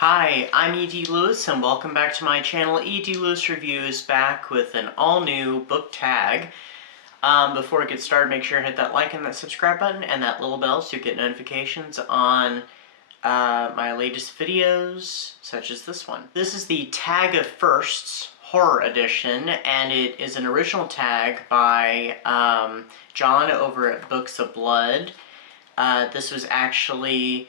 Hi, I'm E.D. Lewis and welcome back to my channel. E.D. Lewis Reviews back with an all-new book tag. Before we get started, make sure to hit that like and that subscribe button and that little bell so you get notifications on my latest videos, such as this one. This is the Tag of Firsts Horror Edition, and it is an original tag by John over at Books of Blood. This was actually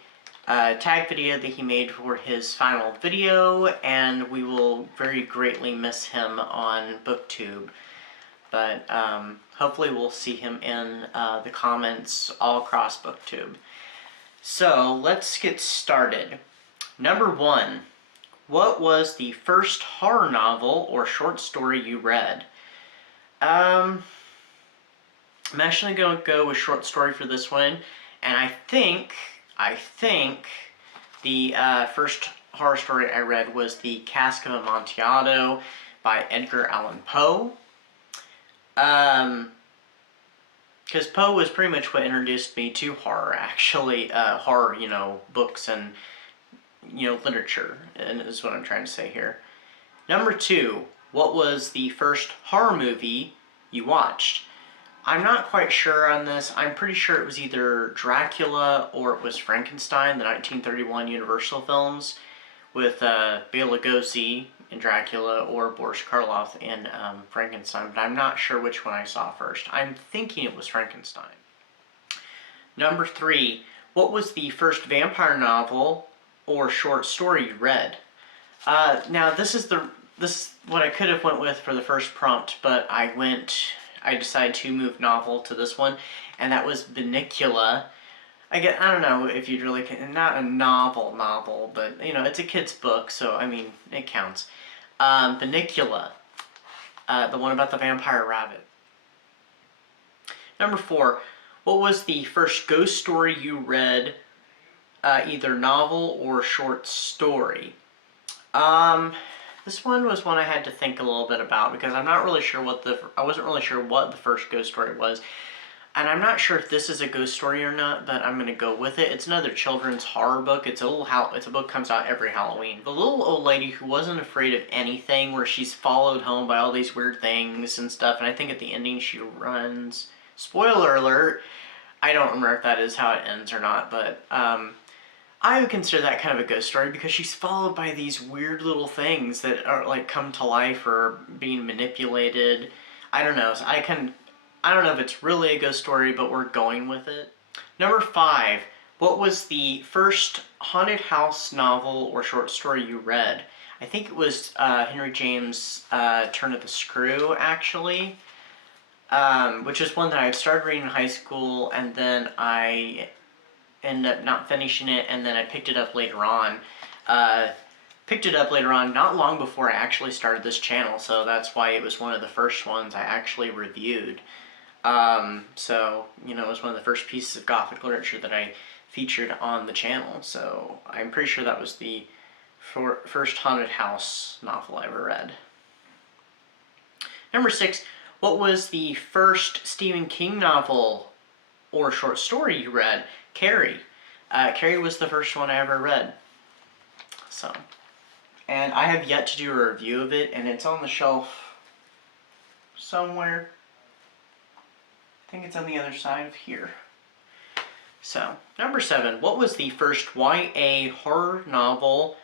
a tag video that he made for his final video, and we will very greatly miss him on BookTube. But hopefully we'll see him in the comments all across BookTube. So let's get started. Number 1. What was the first horror novel or short story you read? I'm actually going to go with short story for this one, and I think the first horror story I read was The Cask of Amontillado by Edgar Allan Poe. Because Poe was pretty much what introduced me to horror, actually. Horror, books and, literature, and is what I'm trying to say here. Number 2, what was the first horror movie you watched? I'm not quite sure on this. I'm pretty sure it was either Dracula or it was Frankenstein, the 1931 Universal films, with Bela Lugosi in Dracula or Boris Karloff in Frankenstein, but I'm not sure which one I saw first. I'm thinking it was Frankenstein. Number 3, what was the first vampire novel or short story you read? Now this is what I could have went with for the first prompt, but I decided to move novel to this one, and that was Bunnicula. I don't know if you'd really, not a novel, but, it's a kid's book, so, I mean, it counts. Bunnicula, the one about the vampire rabbit. Number 4, what was the first ghost story you read, either novel or short story? This one was one I had to think a little bit about because I'm not really sure I wasn't really sure what the first ghost story was. And I'm not sure if this is a ghost story or not, but I'm going to go with it. It's another children's horror book. It's a book that comes out every Halloween. The little old lady who wasn't afraid of anything, where she's followed home by all these weird things and stuff, and I think at the ending she runs. Spoiler alert! I don't remember if that is how it ends or not, but I would consider that kind of a ghost story because she's followed by these weird little things that are like come to life or being manipulated. I don't know. So I don't know if it's really a ghost story, but we're going with it. Number 5, what was the first haunted house novel or short story you read? I think it was Henry James' Turn of the Screw, actually, which is one that I had started reading in high school, and then I ended up not finishing it, and then I picked it up later on. Not long before I actually started this channel, so that's why it was one of the first ones I actually reviewed. So, it was one of the first pieces of Gothic literature that I featured on the channel, so I'm pretty sure that was the first haunted house novel I ever read. Number 6, what was the first Stephen King novel or short story you read? Carrie. Carrie was the first one I ever read. So, and I have yet to do a review of it, and it's on the shelf somewhere. I think it's on the other side of here. So, number 7, what was the first YA horror novel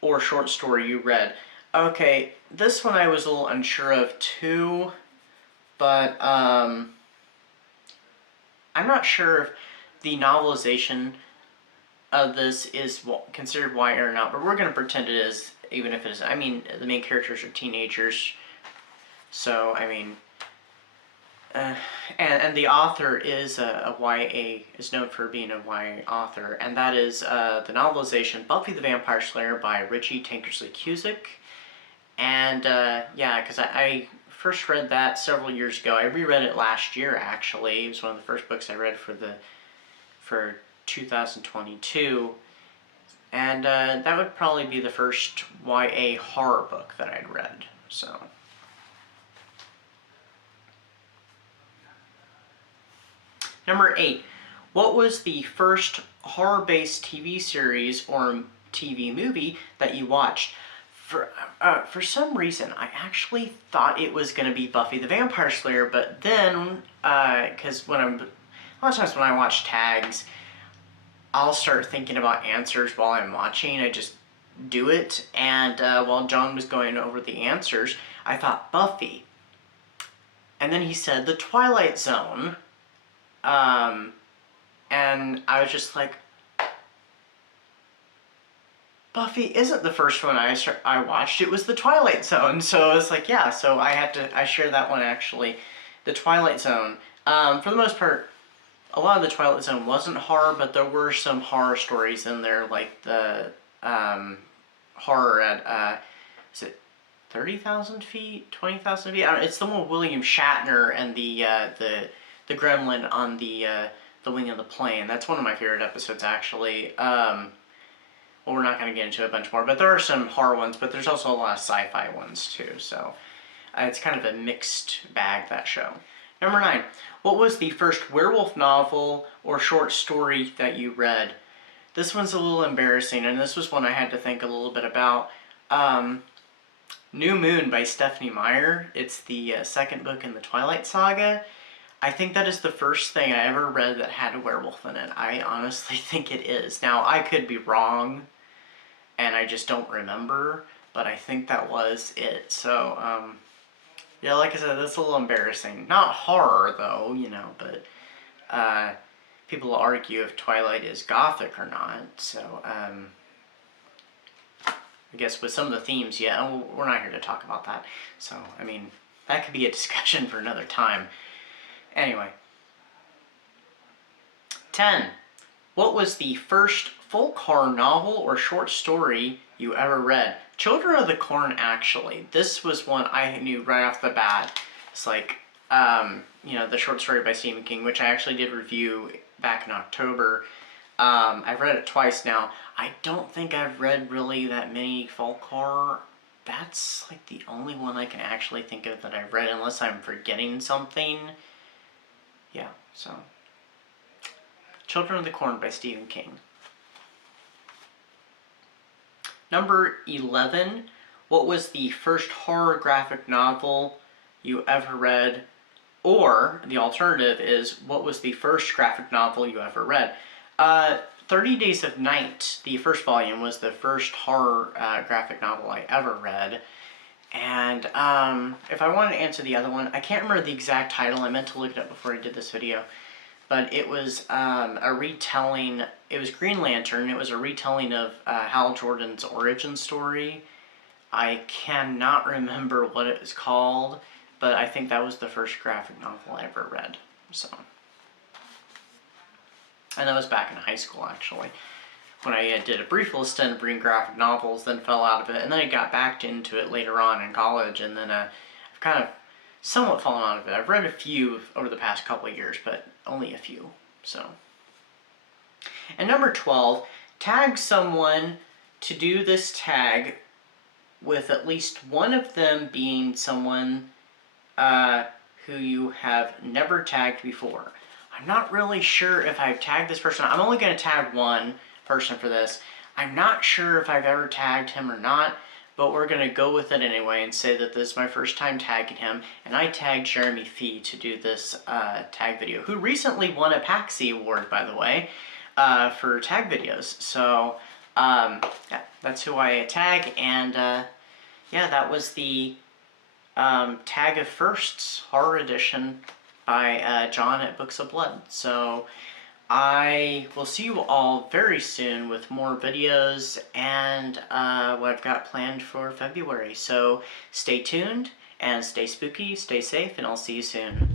or short story you read? Okay, this one I was a little unsure of too, but I'm not sure if the novelization of this is considered YA or not, but we're going to pretend it is, even if it is. I mean, the main characters are teenagers, so, I mean, and the author is a YA, is known for being a YA author, and that is the novelization Buffy the Vampire Slayer by Richie Tankersley Cusick. And yeah, because I first read that several years ago. I reread it last year, actually. It was one of the first books I read for 2022, and that would probably be the first YA horror book that I'd read. So. Number 8, what was the first horror-based TV series or TV movie that you watched. For some reason, I actually thought it was going to be Buffy the Vampire Slayer, but then, because a lot of times when I watch tags, I'll start thinking about answers while I'm watching. I just do it, and while John was going over the answers, I thought Buffy. And then he said The Twilight Zone, and I was just like, Buffy isn't the first one I watched, it was The Twilight Zone. So I was like, yeah, so I share that one actually. The Twilight Zone. For the most part, a lot of the Twilight Zone wasn't horror, but there were some horror stories in there, like the horror at, is it 30,000 feet, 20,000 feet? I don't know, it's the one with William Shatner and the gremlin on the wing of the plane. That's one of my favorite episodes, actually. Well, we're not going to get into a bunch more, but there are some horror ones, but there's also a lot of sci-fi ones too, so it's kind of a mixed bag, that show. Number 9, what was the first werewolf novel or short story that you read? This one's a little embarrassing, and this was one I had to think a little bit about. New Moon by Stephanie Meyer. It's the second book in the Twilight Saga. I think that is the first thing I ever read that had a werewolf in it. I honestly think it is. Now, I could be wrong, and I just don't remember, but I think that was it. So, yeah, like I said, that's a little embarrassing. Not horror, though, you know, but people argue if Twilight is gothic or not. So, I guess with some of the themes, yeah, we're not here to talk about that. So, I mean, that could be a discussion for another time. Anyway. 10. What was the first folk horror novel or short story you ever read? Children of the Corn, actually. This was one I knew right off the bat. It's like, you know, the short story by Stephen King, which I actually did review back in October. I've read it twice now. I don't think I've read really that many folk horror. That's like the only one I can actually think of that I've read, unless I'm forgetting something. Yeah, so. Children of the Corn by Stephen King. Number 11, what was the first horror graphic novel you ever read? Or, the alternative is, what was the first graphic novel you ever read? 30 Days of Night, the first volume, was the first horror graphic novel I ever read. And if I wanted to answer the other one, I can't remember the exact title. I meant to look it up before I did this video. But it was a retelling, it was Green Lantern. It was a retelling of Hal Jordan's origin story. I cannot remember what it was called, but I think that was the first graphic novel I ever read. So, and that was back in high school, actually, when I did a brief little stint of reading graphic novels, then fell out of it, and then I got back into it later on in college, and then I've kind of somewhat fallen out of it. I've read a few over the past couple of years, but only a few, so. And number 12, tag someone to do this tag with at least one of them being someone who you have never tagged before. I'm not really sure if I've tagged this person. I'm only going to tag one person for this. I'm not sure if I've ever tagged him or not, but we're going to go with it anyway and say that this is my first time tagging him. And I tagged Jeremy Fee to do this tag video, who recently won a Paxi Award, by the way, for tag videos. So, yeah, that's who I tag. And, yeah, that was the Tag of Firsts Horror Edition by John at Books of Blood. So I will see you all very soon with more videos and what I've got planned for February. So stay tuned and stay spooky, stay safe, and I'll see you soon.